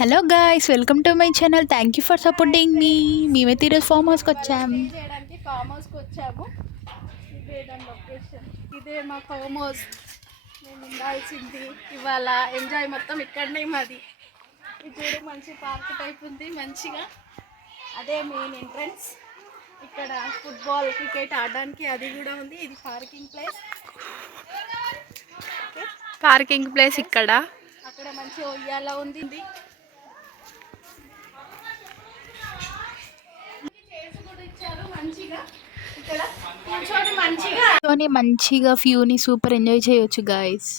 Hello guys, welcome to my channel. Thank you for supporting me. మేమైతే ఈరోజు form హౌస్కి వచ్చాము. ఇదే దాని లొకేషన్, ఇదే మా ఫామ్ హౌస్. మేము ఉండాల్సింది ఇవాళ ఎంజాయ్ మొత్తం ఇక్కడనే మాది. ఇది చూడు, మంచి పార్క్ టైప్ ఉంది మంచిగా. అదే మెయిన్ ఎంట్రన్స్. ఇక్కడ ఫుట్బాల్ క్రికెట్ ఆడడానికి అది కూడా ఉంది. ఇది పార్కింగ్ ప్లేస్ ఇక్కడ. అక్కడ మంచి ఉయ్యాల ఉంది. మంచిగా వ్యూని సూపర్ ఎంజాయ్ చేయొచ్చు గాయస్.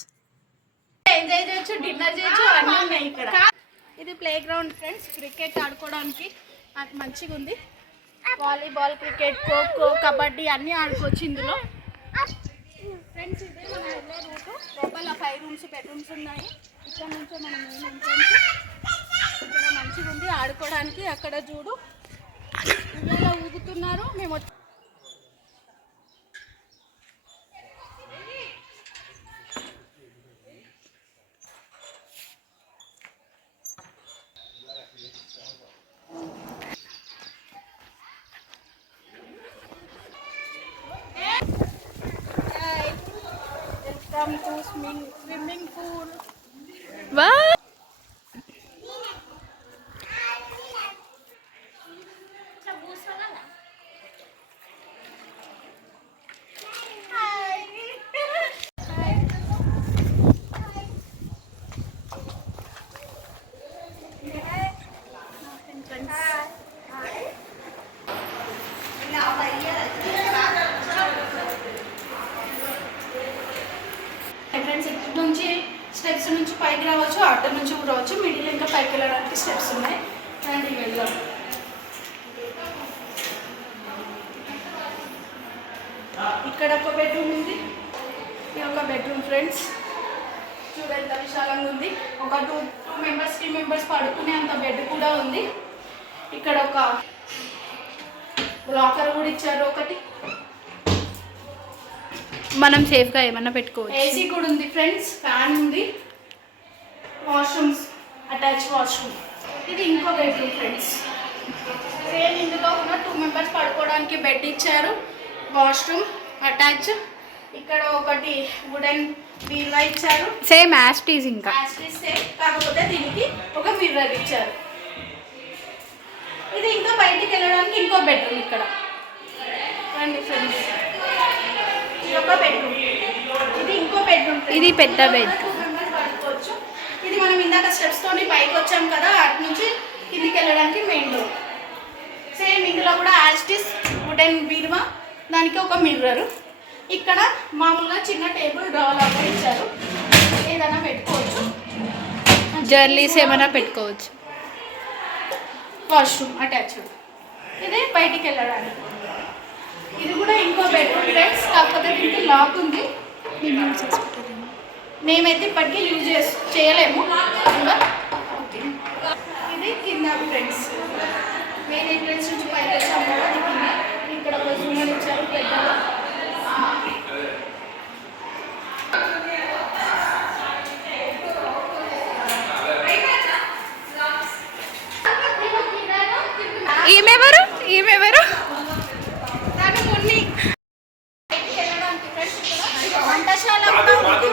ఎంజాయ్ చేయొచ్చు, డిన్నర్ చేయొచ్చు, అన్నీ ఉన్నాయి ఇక్కడ. ఇది ప్లే గ్రౌండ్ ఫ్రెండ్స్, క్రికెట్ ఆడుకోవడానికి నాకు మంచిగా ఉంది. వాలీబాల్, క్రికెట్, ఖోఖో, కబడ్డీ అన్నీ ఆడుకోవచ్చు ఇందులో ఫ్రెండ్స్. ఇదే మనం వెళ్ళే రూటు. లోపల 5 రూమ్స్ బెడ్రూమ్స్ ఉన్నాయి. ఇక్కడ నుంచే మనం ఎంట్రన్స్. ఇక్కడ మంచిగా ఉంది ఆడుకోవడానికి. అక్కడ చూడు ఇలా ఊగుతున్నారు. మేము to swimming pool. What? Steps నుంచి పైకి రావచ్చు, ఆటో నుంచి కూడా రావచ్చు. మిడిల్ ఇంకా పైకి వెళ్ళడానికి స్టెప్స్ ఉన్నాయి. అండ్ వెళ్దాం. ఇక్కడ ఒక బెడ్రూమ్ ఉంది. ఇది ఒక బెడ్రూమ్ ఫ్రెండ్స్. చూడండి ఎంత విశాలంగా ఉంది. ఒక 2 మెంబర్స్ 3 మెంబర్స్ పడుకునే అంత బెడ్ కూడా ఉంది. ఇక్కడ ఒక లాకర్ కూడా ఇచ్చారు ఒకటి. మనం సేఫ్గా ఏమన్నా పెట్టుకోవచ్చు. ఏసీ కూడా ఉంది ఫ్రెండ్స్, ఫ్యాన్ ఉంది. Washrooms, attach washroom. ఇది ఇంకో బెడ్రూమ్ ఫ్రెండ్స్. సేమ్ ఇందులో ఉన్న 2 మెంబర్స్ పడుకోవడానికి బెడ్ ఇచ్చారు. Washroom attach. ఇక్కడ ఒకటి వుడెన్ బీరువా ఇచ్చారు. సేమ్ యాస్టీస్. ఇంకా సేమ్, కాకపోతే దీనికి ఒక మిర్రర్ ఇచ్చారు. ఇది ఇంకా బయటికి వెళ్ళడానికి ఇంకో బెడ్రూమ్ ఇక్కడ. రండి ఫ్రెండ్స్, ఇది ఒక బెడ్రూమ్. ఇది ఇంకో బెడ్రూమ్. ఇది పెద్ద బెడ్. పడుకోవచ్చు. ఇది మనం ఇందాక స్టెప్స్ తోని పైకి వచ్చాం కదా, అటు నుంచి కిందికి వెళ్ళడానికి మెయిన్ డోర్. సేమ్ ఇందులో కూడా యాస్టిస్ వుడెన్ బీరువా, దానికి ఒక మిర్రర్. ఇక్కడ మామూలుగా చిన్న టేబుల్ డ్రాలాగా ఇచ్చారు, ఏదైనా పెట్టుకోవచ్చు. జర్లీస్ ఏమైనా పెట్టుకోవచ్చు. Washroom attached. ఇది బయటికి వెళ్ళడానికి. ఇది కూడా ఇంకో బెడ్రూమ్ ఫ్రెండ్స్, కాకపోతే దీనికి లాక్ ఉంది. మేమైతే ఇప్పటికీ యూజ్ చేయలేము. ఇది కింద ఫ్రెండ్స్. మెయిన్ ఎంట్రెన్స్ నుంచి పైకి వచ్చాము కదా, అది కింద. ఇక్కడ ఒక జూమర్ ఇచ్చారు పెద్దగా. ఈమెవరు? వంటశాల కూడా ఉంది.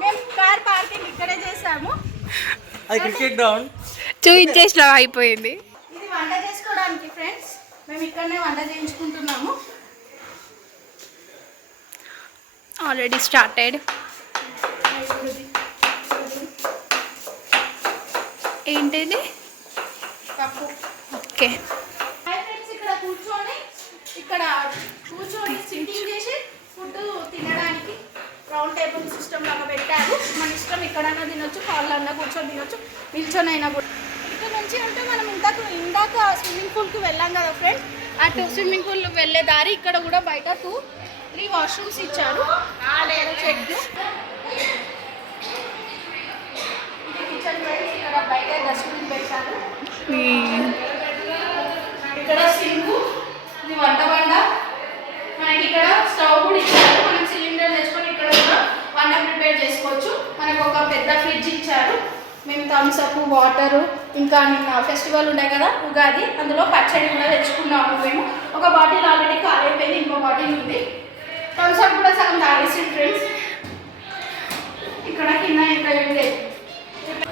మేము కార్ పార్కింగ్ ఇక్కడే చేసాము. చూయించేసిన అయిపోయింది. ఇది వంట చేసుకోవడానికి ఫ్రెండ్స్. మేము ఇక్కడనే వంట చేయించుకుంటున్నాము. Already started. ఏంటిది? పప్పు. ఓకే ఫ్రెండ్స్, ఇక్కడ కూర్చొని సిట్టింగ్ చేసి ఫుడ్ తినడానికి రౌండ్ టేబుల్ సిస్టమ్ లాగా పెట్టారు. మన ఇష్టం ఎక్కడైనా తినొచ్చు, హాల్లో అన్నా కూర్చొని తినొచ్చు, నిల్చొనైనా కూడా. ఇక్కడ నుంచి అంటే మనం ఇందాక స్విమ్మింగ్ పూల్కి వెళ్ళాం కదా ఫ్రెండ్స్, అటు స్విమ్మింగ్ పూల్ వెళ్ళే దారి. ఇక్కడ కూడా బయట 2-3 వాష్రూమ్స్ ఇచ్చారు. చెట్లు. కిచెన్ ఫ్రెండ్స్, ఇక్కడ బయట డస్ట్బిన్ పెట్టారు. ఇక్కడ సింకు, ఇది వంట బండ. మనకి ఇక్కడ స్టవ్ కూడా ఇచ్చారు. మనం సిలిండర్ తెచ్చుకొని ఇక్కడ కూడా వంట ప్రిపేర్ చేసుకోవచ్చు. పెద్ద ఫ్రిడ్జ్ ఇచ్చారు. మేము థమ్స్ అప్, వాటరు, ఇంకా నిన్న ఫెస్టివల్ ఉండే కదా ఉగాది, అందులో పచ్చడి కూడా తెచ్చుకున్నాము. మేము ఒక బాటిల్ ఆల్రెడీ కారైపోయింది, ఇంకో బాటిల్ ఉంది. థమ్స్ అప్ కూడా సగం తాగేసి ఫ్రెండ్స్. ఇక్కడ కింద ఇంకా ఏం లేదు.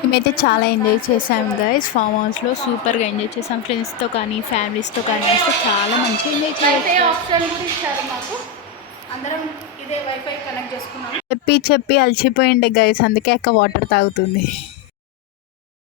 మేమైతే చాలా ఎంజాయ్ చేసాం గైస్. ఫామ్ హౌస్లో సూపర్గా ఎంజాయ్ చేసాం. ఫ్రెండ్స్తో కానీ ఫ్యామిలీస్తో కానీ వస్తే చాలా మంచిగా ఎంజాయ్ వైఫై చేయొచ్చు. ఆప్షన్ కూడా ఇచ్చారు మాకు. అందరం ఇదే వైఫై కనెక్ట్ చేసుకున్నాం. చెప్పి అలసిపోయిండే గైస్, అందుకే అక్క వాటర్ తాగుతుంది.